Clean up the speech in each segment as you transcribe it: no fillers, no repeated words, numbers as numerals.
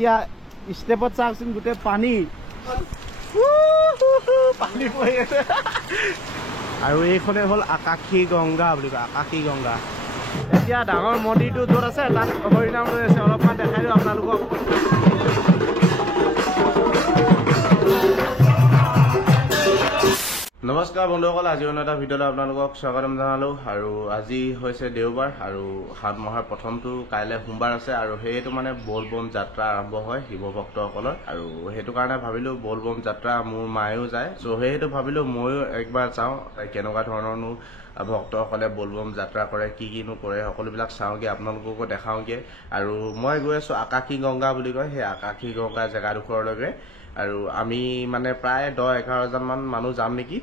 এতিয়া ষ্টেপত চাওকচোন গোটেই পানী পানী পৰি আছে আৰু এইখনে হ'ল আকাশী গংগা বুলি কয় আকাশী গংগা এতিয়া ডাঙৰ মন্দিৰটো য'ত আছে তাত হৰিনাম লৈ আছে অলপমান দেখাই দিওঁ আপোনালোকক নমস্কাৰ বন্ধুসকল আজি অন্য এটা ভিডিঅ'ত আপোনালোকক স্বাগতম জনালোঁ আৰু আজি হৈছে দেওবাৰ আৰু সাত মাহৰ প্ৰথমটো কাইলৈ সোমবাৰ আছে আৰু সেইটো মানে বলবম যাত্ৰা আৰম্ভ হয় শিৱ ভক্তসকলৰ আৰু সেইটো কাৰণে ভাবিলোঁ বলবম যাত্ৰা মোৰ মায়েও যায় চ' সেইটো ভাবিলোঁ ময়ো একবাৰ চাওঁ কেনেকুৱা ধৰণৰনো ভক্তসকলে বলবম যাত্ৰা কৰে কি কিনো কৰে সকলোবিলাক চাওঁগৈ আপোনালোককো দেখাওঁগৈ আৰু মই গৈ আছোঁ আকাশী গংগা বুলি কয় সেই আকাশী গংগা জেগাডোখৰলৈকে আৰু আমি মানে প্ৰায় 10-11 মান মানুহ যাম নেকি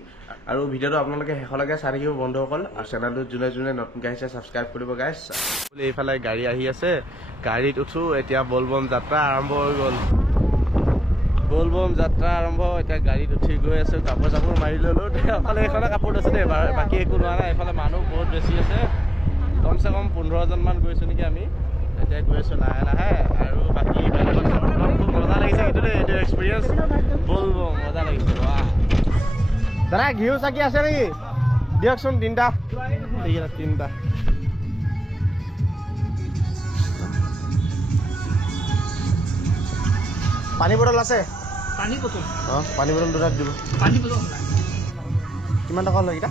আৰু ভিডিঅ'টো আপোনালোকে শেষলৈকে চাই থাকিব বন্ধুসকল আৰু চেনেলটো যোনে যোনে নতুনকৈ আহিছে ছাবস্ক্ৰাইব কৰিব গাইছ এইফালে গাড়ী আহি আছে গাড়ীত উঠো এতিয়া বলবম যাত্ৰা আৰম্ভ হৈ গ'ল বলবম যাত্ৰা আৰম্ভ এতিয়া গাড়ীত উঠি গৈ আছোঁ কাপোৰ চাপোৰ মাৰি ল'লোঁ অকলে এইখনে কাপোৰ আছে দেই বাকী একো লোৱা নাই এইফালে মানুহ বহুত বেছি আছে কমচে কম 15জন মান গৈছোঁ নেকি আমি এতিয়া গৈ আছোঁ লাহে লাহে আৰু বাকী খুব মজা লাগিছে কিন্তু দেই এইটো এক্সপিৰিয়েঞ্চ বলবম মজা লাগিছে দাদা ঘিউ চাকি আছে নেকি দিয়কচোন তিনিটা পানী বটল আছে পানী বটল পানী বটল দুটা দিব পানী বটল কিমান টকা লয় এইকেইটা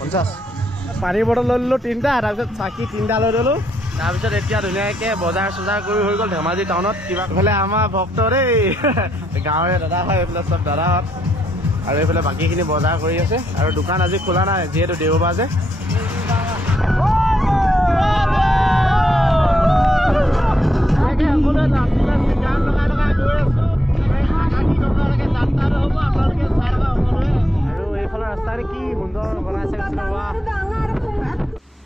50 পানী বটল লৈ ল'লোঁ তিনিটা তাৰপিছত চাকি তিনিটা লৈ ল'লোঁ তাৰপিছত এতিয়া ধুনীয়াকৈ বজাৰ চজাৰ কৰি হৈ গ'ল ধেমাজি টাউনত কিবা এইফালে আমাৰ ভক্ত দেই গাঁৱৰে দাদা হয় এইফালে চব দাদাহঁত আৰু এইফালে বাকীখিনি বজাৰ কৰি আছে আৰু দোকান আজি খোলা নাই যিহেতু দেওবাৰ যে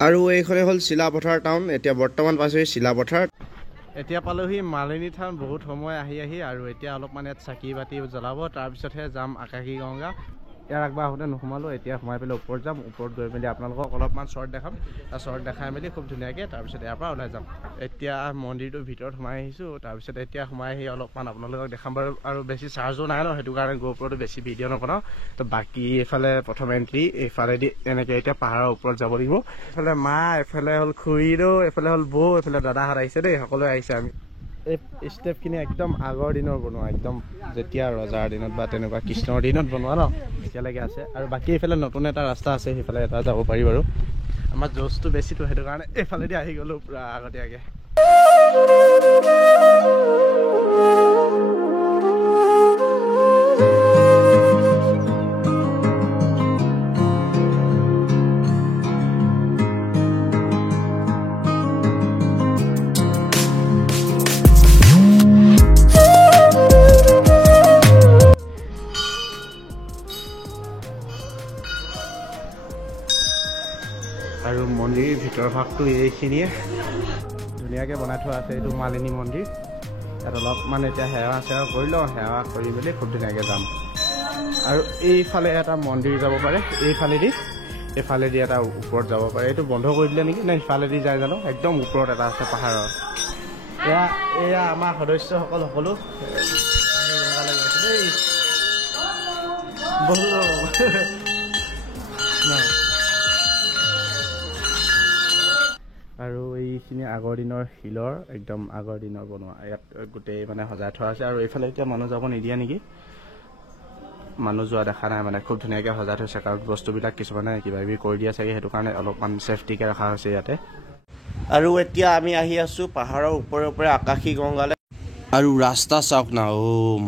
আৰু এইখনে হ'ল চিলাপথাৰ টাউন এতিয়া বৰ্তমান পাইছোঁ চিলাপথাৰত এতিয়া পালোহি মালিনী থান বহুত সময় আহি আৰু এতিয়া অলপমান ইয়াত চাকি বাতি জ্বলাব তাৰপিছতহে যাম আকাশী গংগা ইয়াৰ আগবাৰ আহোঁতে নোসোমালোঁ এতিয়া সোমাই পেলাই ওপৰত যাম ওপৰত গৈ মেলি আপোনালোকক অলপমান শ্বৰ্ট দেখাম শ্বৰ্ট দেখাই মেলি খুব ধুনীয়াকৈ তাৰপিছত ইয়াৰ পৰা ওলাই যাম এতিয়া মন্দিৰটোৰ ভিতৰত সোমাই আহিছোঁ তাৰপিছত এতিয়া সোমাই আহি অলপমান আপোনালোকক দেখাম বাৰু আৰু বেছি চাৰ্জো নাই ন সেইটো কাৰণে GoProটো বেছি ভিডিঅ' নবনাওঁ তো বাকী এইফালে প্ৰথম এণ্ট্ৰি এইফালেদি এনেকৈ এতিয়া পাহাৰৰ ওপৰত যাব লাগিব এইফালে মা এইফালে হ'ল খুৰীদেউ এইফালে হ'ল বৌ এইফালে দাদাহঁত আহিছে দেই সকলোৱে আহিছে আমি এই ষ্টেপখিনি একদম আগৰ দিনৰ বনোৱা একদম যেতিয়া ৰজাৰ দিনত বা তেনেকুৱা কৃষ্ণৰ দিনত বনোৱা ন এতিয়ালৈকে আছে আৰু বাকী এইফালে নতুন এটা ৰাস্তা আছে সেইফালে এটা যাব পাৰি বাৰু আমাৰ জ'চটো বেছিতো সেইটো কাৰণে এইফালেদি আহি গ'লোঁ পূৰা আগতীয়াকৈ আৰু মন্দিৰ ভিতৰ ভাগটো এইখিনিয়ে ধুনীয়াকৈ বনাই থোৱা আছে এইটো মালিনী মন্দিৰ ইয়াত অলপমান এতিয়া সেৱা চেৱা কৰি লওঁ সেৱা কৰি মেলি খুব ধুনীয়াকৈ যাম আৰু এইফালে এটা মন্দিৰ যাব পাৰে এইফালেদি এটা ওপৰত যাব পাৰে এইটো বন্ধ কৰি দিলে নেকি নে সিফালেদি যায় জানো একদম ওপৰত এটা আছে পাহাৰৰ এয়া আমাৰ সদস্যসকল সকলো আৰু এইখিনি আগৰ দিনৰ শিলৰ একদম আগৰ দিনৰ বনোৱা ইয়াত গোটেই মানে সজাই থোৱা আছে আৰু এইফালে এতিয়া মানুহ যাব নিদিয়ে নেকি মানুহ যোৱা দেখা নাই মানে খুব ধুনীয়াকৈ সজাই থৈছে কাৰণ বস্তুবিলাক কিছুমানে কিবা কিবি কৰি দিয়া চাগে সেইটো কাৰণে অলপমান ছেফটিকৈ ৰখা হৈছে ইয়াতে আৰু এতিয়া আমি আহি আছোঁ পাহাৰৰ ওপৰে আকাশী গংগালৈ আৰু ৰাস্তা চাওক না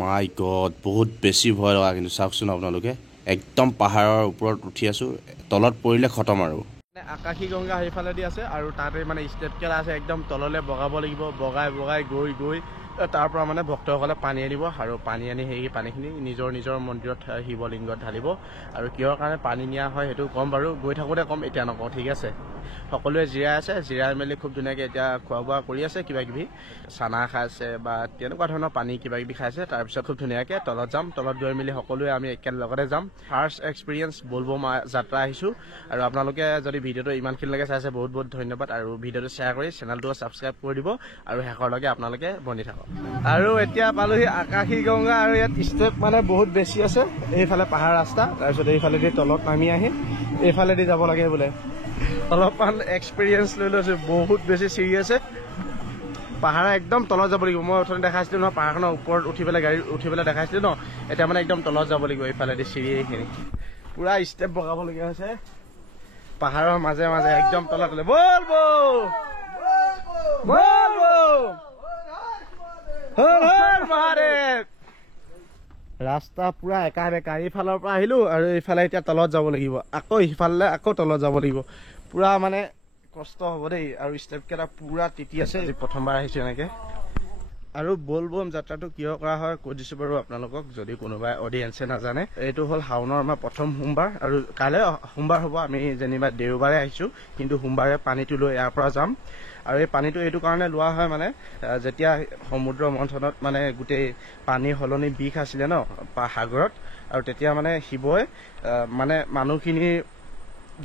মাই গড বহুত বেছি ভয় লগা কিন্তু চাওকচোন আপোনালোকে একদম পাহাৰৰ ওপৰত উঠি আছোঁ তলত পৰিলে খতম আৰু আকাশী গংগা সেইফালেদি আছে আৰু তাতে মানে ষ্টেপ কেলা আছে একদম তললৈ বগাব লাগিব বগাই গৈ তাৰ পৰা মানে ভক্তসকলে পানী আনিব আৰু পানী আনি সেই পানীখিনি নিজৰ মন্দিৰত শিৱলিংগত ঢালিব আৰু কিহৰ কাৰণে পানী নিয়া হয় সেইটো ক'ম বাৰু গৈ থাকোঁতে ক'ম এতিয়া নকওঁ ঠিক আছে সকলোৱে জিৰাই আছে জিৰাই মেলি খুব ধুনীয়াকৈ এতিয়া খোৱা বোৱা কৰি আছে কিবা কিবি চানা খাইছে বা তেনেকুৱা ধৰণৰ পানী কিবা কিবি খাইছে তাৰপিছত খুব ধুনীয়াকৈ তলত যাম তলত গৈ মেলি সকলোৱে আমি একেলগতে যাম ফাৰ্ষ্ট এক্সপিৰিয়েঞ্চ বলবম যাত্ৰা আহিছোঁ আৰু আপোনালোকে যদি ভিডিঅ'টো ইমানখিনিলৈকে চাইছে বহুত বহুত ধন্যবাদ আৰু ভিডিঅ'টো শ্বেয়াৰ কৰি চেনেলটো ছাবস্ক্ৰাইব কৰি দিব আৰু শেষৰলৈকে আপোনালোকে বনি থাকক আৰু এতিয়া পালোহি আকাশী গংগা আৰু ইয়াত ষ্টেপ মানে বহুত বেছি আছে এইফালে পাহাৰ ৰাস্তা তাৰপিছত এইফালেদি তলত নামি আহি এইফালেদি যাব লাগে বোলে অলপমান এক্সপিৰিয়েঞ্চ লৈ লৈছো বহুত বেছি চিৰি আছে পাহাৰ একদম তলত যাব লাগিব মই অথনি দেখাইছিলো নহয় পাহাৰখনৰ ওপৰত উঠি পেলাই গাড়ী উঠি পেলাই দেখাইছিলো ন এতিয়া মানে একদম তলত যাব লাগিব এইফালেদি চিৰি এইখিনি পুৰা ষ্টেপ বগাবলগীয়া হৈছে পাহাৰৰ মাজে মাজে একদম তলত বল ৰাস্তা পুৰা একা বেকা এইফালৰ পৰা আহিলো আৰু এইফালে এতিয়া তলত যাব লাগিব আকৌ সিফালে আকৌ তলত যাব লাগিব পুৰা মানে কষ্ট হ'ব দেই আৰু ষ্টেপ কেইটা পুৰা তিতি আছে প্ৰথমবাৰ আহিছো এনেকে আৰু বলবম যাত্ৰাটো কিয় কৰা হয় কৈ দিছো বাৰু আপোনালোকক যদি কোনোবাই অডিয়েঞ্চে নাজানে এইটো হ'ল শাওনৰ আমাৰ প্ৰথম সোমবাৰ আৰু কাইলৈ সোমবাৰ হ'ব আমি যেনিবা দেওবাৰে আহিছো কিন্তু সোমবাৰে পানীটো লৈ ইয়াৰ পৰা যাম আৰু এই পানীটো এইটো কাৰণে লোৱা হয় মানে যেতিয়া সমুদ্ৰ মন্থনত মানে গোটেই পানীৰ সলনি বিষ আছিলে ন সাগৰত আৰু তেতিয়া মানে শিৱই মানে মানুহখিনি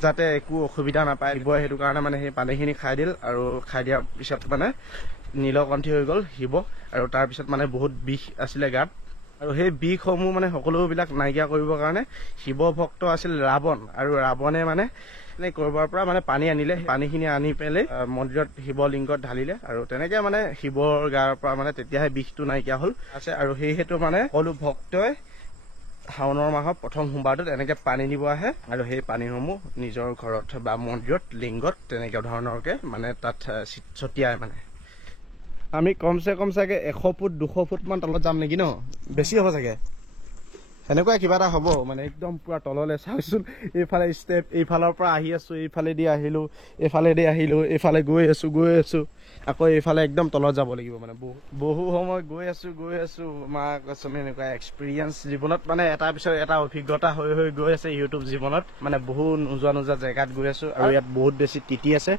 যাতে একো অসুবিধা নাপায় শিৱই সেইটো কাৰণে মানে সেই পানীখিনি খাই দিল আৰু খাই দিয়াৰ পিছত মানে নীলকণ্ঠী হৈ গ'ল শিৱ আৰু তাৰপিছত মানে বহুত বিষ আছিলে গাত আৰু সেই বিষসমূহ মানে সকলোবিলাক নাইকিয়া কৰিবৰ কাৰণে শিৱ ভক্ত আছিল ৰাৱণ আৰু ৰাৱণে মানে কৰবাৰ পৰা মানে পানী আনিলে পানীখিনি আনি পেলাই মন্দিৰত শিৱলিংগত ঢালিলে আৰু তেনেকে মানে শিৱৰ গাৰ পৰা মানে তেতিয়াহে বিষটো নাইকিয়া হ'ল আছে আৰু সেইহেতু মানে সকলো ভক্তই শাওনৰ মাহৰ প্ৰথম সোমবাৰটোত এনেকে পানী নিব আহে আৰু সেই পানীসমূহ নিজৰ ঘৰত বা মন্দিৰত লিংগত তেনেকে ধৰণৰকে মানে তাত ছটিয়াই মানে আমি কমচে কম চাগে 100 ফুট 200 ফুট মান তলত যাম নেকি ন বেছি হ'ব চাগে সেনেকুৱা কিবা এটা হ'ব মানে একদম পুৰা তললৈ চাওঁচোন এইফালে ষ্টেপ এইফালৰ পৰা আহি আছো এইফালেদি আহিলো এইফালে গৈ আছো আকৌ এইফালে একদম তলত যাব লাগিব মানে বহু সময় গৈ আছো মা কচম এনেকুৱা এক্সপিৰিয়েঞ্চ জীৱনত মানে এটা পিছত এটা অভিজ্ঞতা হৈ গৈ আছে ইউটিউব জীৱনত মানে বহু নোযোৱা জেগাত গৈ আছো আৰু ইয়াত বহুত বেছি তিতি আছে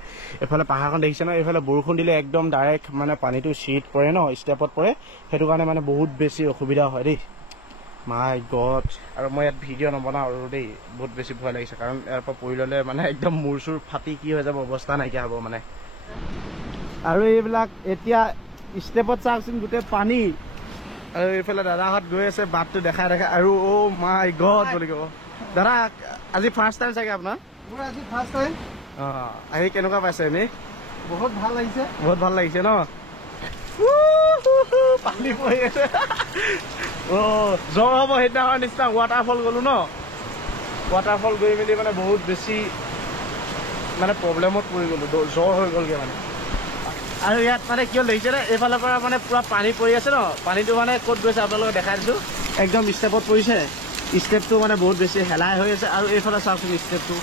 এইফালে পাহাৰখন দেখিছে ন এইফালে বৰষুণ দিলে একদম ডাইৰেক্ট মানে পানীটো চিৰিত পৰে ন ষ্টেপত পৰে সেইটো কাৰণে মানে বহুত বেছি অসুবিধা হয় দেই মাই গড আৰু মই ইয়াত ভিডিঅ' নবনাওঁ আৰু দেই বহুত বেছি ভয় লাগিছে কাৰণ ইয়াৰ পৰা পৰি ল'লে মানে একদম মূৰ চুৰ ফাটি কি হৈ যাব অৱস্থা নাইকিয়া হ'ব মানে আৰু এইবিলাক এতিয়া ষ্টেপত চাওকচোন গোটেই পানী আৰু এইফালে দাদাহঁত গৈ আছে বাটটো দেখাই আৰু অ' মাই গড বুলি ক'ব দাদা আজি ফাৰ্ষ্ট টাইম চাগে আপোনাৰ মোৰ আজি ফাৰ্ষ্ট টাইম আহি কেনেকুৱা পাইছে এনেই বহুত ভাল লাগিছে ন পানী পৰি আছে জ্বৰ হ'ব সেইদিনাখন নিচিনা ৱাটাৰফল গ'লো ন ৱাটাৰফল গৈ মেলি মানে বহুত বেছি মানে প্ৰব্লেমত পৰি গ'লো জ্বৰ হৈ গ'লগৈ মানে আৰু ইয়াত মানে কিয় লাগিছে নে এইফালৰ পৰা মানে পুৰা পানী পৰি আছে ন পানীটো মানে ক'ত গৈছে আপোনালোকে দেখাই দিছোঁ একদম ষ্টেপত পৰিছে ষ্টেপটো মানে বহুত বেছি হেলাই হৈ আছে আৰু এইফালে চাওকচোন ষ্টেপটো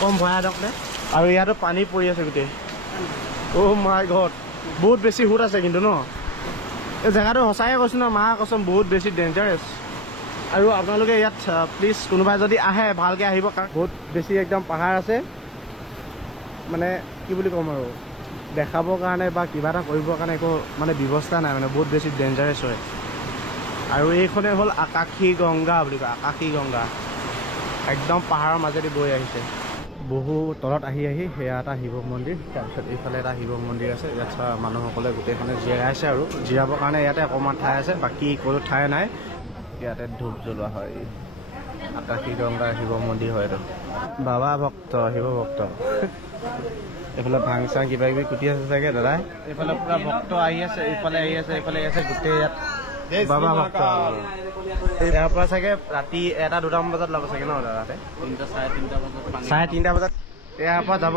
কম ভয়ানক নে আৰু ইয়াতো পানী পৰি আছে গোটেই অ' মাই গড বহুত বেছি সুত আছে কিন্তু ন এই জেগাটো সঁচাকৈ কৈছোঁ ন মা কচম বহুত বেছি ডেঞ্জাৰাছ আৰু আপোনালোকে ইয়াত প্লিজ কোনোবাই যদি আহে ভালকৈ আহিব কাৰণ বহুত বেছি একদম পাহাৰ আছে মানে কি বুলি ক'ম আৰু দেখাবৰ কাৰণে বা কিবা এটা কৰিবৰ কাৰণে একো মানে ব্যৱস্থা নাই মানে বহুত বেছি ডেঞ্জাৰাছ হয় আৰু এইখনে হ'ল আকাশী গংগা বুলি কয় আকাশী গংগা একদম পাহাৰৰ মাজেদি বৈ আহিছে বহু তলত আহি সেয়া এটা শিৱ মন্দিৰ তাৰপিছত এইফালে এটা শিৱ মন্দিৰ আছে ইয়াত মানুহসকলে গোটেইখনে জিৰাইছে আৰু জিৰাবৰ কাৰণে ইয়াতে অকণমান ঠাই আছে বাকী কোনো ঠাই নাই ইয়াতে ধূপ জ্বলোৱা হয় আকাশী গংগা শিৱ মন্দিৰ হয় এইটো বাবা ভক্ত শিৱ ভক্ত এইফালে ভাং চাং কিবা কিবি কুটি আছে চাগে দাদাই এইফালে পুৰা ভক্ত আহি আছে এইফালে আহি আছে গোটেই ইয়াত বাবা ভক্ত ইয়াৰ পৰা চাগে ৰাতি 1-2 বজাত ল'ব চাগে ন দাদাতে 3-3 বজাত ইয়াৰ পৰা যাব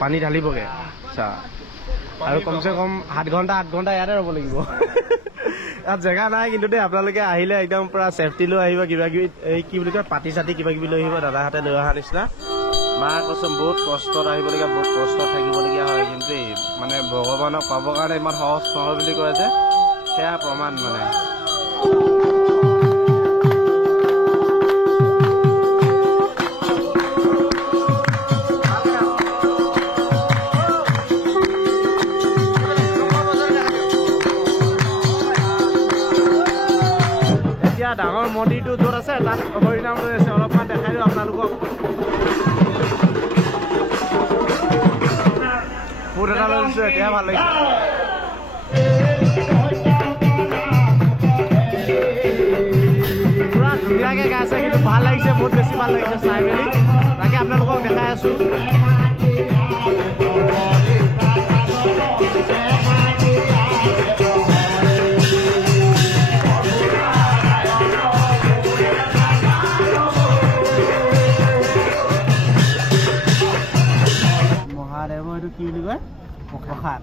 পানী ঢালিবগে আচ্ছা আৰু কমচে কম 7 ঘণ্টা 8 ঘণ্টা ইয়াতে ৰ'ব লাগিব ইয়াত জেগা নাই কিন্তু দেই আপোনালোকে আহিলে একদম পুৰা ছেফটি লৈ আহিব কিবা কিবি এই কি বুলি কয় পাতি চাতি কিবা কিবি লৈ আহিব দাদাহঁতে লৈ অহা নিচিনা মা কচম বহুত কষ্টত আহিবলগীয়া বহুত কষ্টত থাকিবলগীয়া হয় কিন্তু মানে ভগৱানক পাবৰ কাৰণে ইমান সহজ নহয় বুলি কয় যে সেয়া প্ৰমাণ মানে এতিয়া ডাঙৰ মন্দিৰটো য'ত আছে তাত হৰিনাম লৈ আছে অলপমান দেখাই দিওঁ আপোনালোকক ফুট এটা লৈ দিছোঁ এতিয়া ভাল লাগিছে ধুনীয়াকৈ গাইছে, কিন্তু ভাল লাগিছে, বহুত বেছি ভাল লাগিছে চাই মেলি। তাকে আপোনালোকক দেখাই আছোঁ। মহাদেৱৰ এইটো কি বুলি কয়, প্ৰসাদ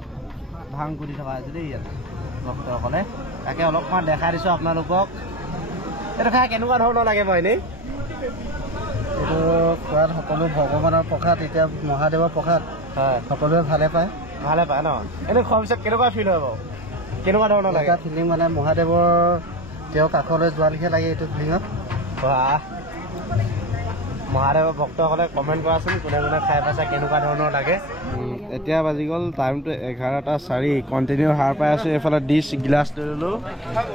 ভাং কৰি থকা আছে দেই ইয়াত ভক্তসকলে। তাকে অলপমান দেখাই দিছোঁ আপোনালোকক। এইটো খাই কেনেকুৱা ধৰণৰ লাগে বাৰু এনেই? এইটো খোৱাত সকলো ভগৱানৰ প্ৰসাদ, এতিয়া মহাদেৱৰ প্ৰসাদ হয়, সকলোৱে ভালে পায়। ভালে পায় ন? এনেই খোৱাৰ পিছত কেনেকুৱা ফিল হয় বাৰু? কেনেকুৱা ধৰণৰ লাগে? এটা ফিলিং মানে মহাদেৱৰ তেওঁ কাষলৈ যোৱা লিখীয়া লাগে এইটো ফিলিঙত। বাহ, মহাদেৱৰ ভক্তসকলে কমেণ্ট কৰাচোন কোনে কোনে খাই পাইছে, কেনেকুৱা ধৰণৰ লাগে। এতিয়া বাজি গ'ল টাইমটো 11:04। কণ্টিনিউ সাৰ পাই আছোঁ। এইফালে ডিছ গিলাচ লৈ ল'লোঁ।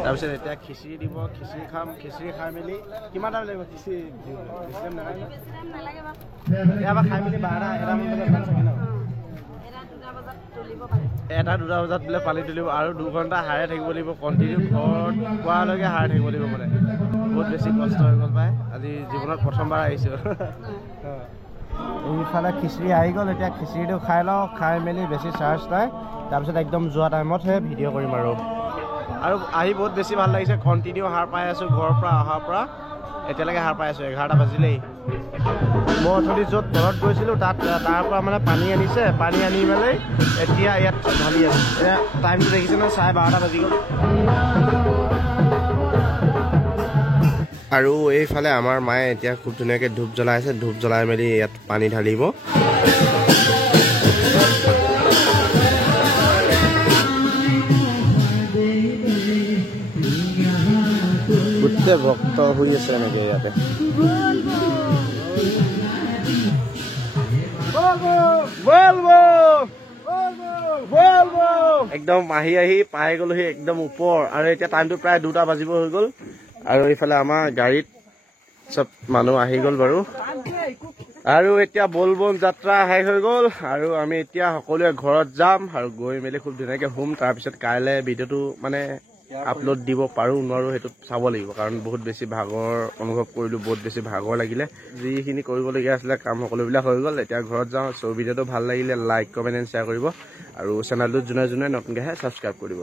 তাৰপিছত এতিয়া খিচিৰি দিব, খিচিৰি খাম। খিচিৰি খাই মেলি কিমান টাইম লাগিব? খিচিৰি এবাৰ খাই মেলি 12-1মান বজাত চাগে ন? 1-2 বজাত বোলে পানী তুলিব আৰু 2 ঘণ্টা হাৰে থাকিব লাগিব। কণ্টিনিউ ঘৰত পোৱালৈকে হাৰে থাকিব লাগিব মানে। বহুত বেছি কষ্ট হৈ গ'ল পাই, আজি জীৱনত প্ৰথমবাৰ আহিছোঁ। এইফালে খিচিৰি আহি গ'ল। এতিয়া খিচিৰিটো খাই লওঁ, খাই মেলি বেছি চাৰ্জ নাই, তাৰপিছত একদম যোৱা টাইমতহে ভিডিঅ' কৰিম আৰু আহি বহুত বেছি ভাল লাগিছে। কণ্টিনিউ সাৰ পাই আছোঁ ঘৰৰ পৰা অহাৰ পৰা এতিয়ালৈকে সাৰ পাই আছোঁ। 11টা বাজিলেই। মই অথনি য'ত তলত গৈছিলোঁ তাৰ পৰা মানে পানী আনিছে, পানী আনি মেলি এতিয়া ইয়াত ঢালি আছোঁ। এতিয়া টাইমটো দেখিছে ন, 12:30 বাজি গ'ল। আৰু এইফালে আমাৰ মায়ে এতিয়া খুব ধুনীয়াকৈ ধূপ জ্বলাই আছে। ধূপ জ্বলাই মেলি ইয়াত পানী ঢালিব। গোটেই ভক্ত শুই আছে এনেকৈ ইয়াতে। একদম আহি পাই গ'লোহি একদম ওপৰ। আৰু এতিয়া টাইমটো প্ৰায় 2টা বাজিব হৈ গ'ল। আৰু এইফালে আমাৰ গাড়ীত চব মানুহ আহি গ'ল বাৰু। আৰু এতিয়া বলবম যাত্ৰা শেষ হৈ গ'ল। আৰু আমি এতিয়া সকলোৱে ঘৰত যাম আৰু গৈ মেলি খুব ধুনীয়াকৈ শুম। তাৰপিছত কাইলৈ ভিডিঅ'টো মানে আপলোড দিব পাৰোঁ নোৱাৰোঁ সেইটো চাব লাগিব, কাৰণ বহুত বেছি ভাগৰ অনুভৱ কৰিলোঁ, বহুত বেছি ভাগৰ লাগিলে। যিখিনি কৰিবলগীয়া আছিলে কাম সকলোবিলাক হৈ গ'ল। এতিয়া ঘৰত যাওঁ। চ' ভিডিঅ'টো ভাল লাগিলে লাইক, কমেণ্ট এণ্ড শ্বেয়াৰ কৰিব আৰু চেনেলটোত যোনে যোনে নতুনকৈ আহে ছাবস্ক্ৰাইব কৰিব।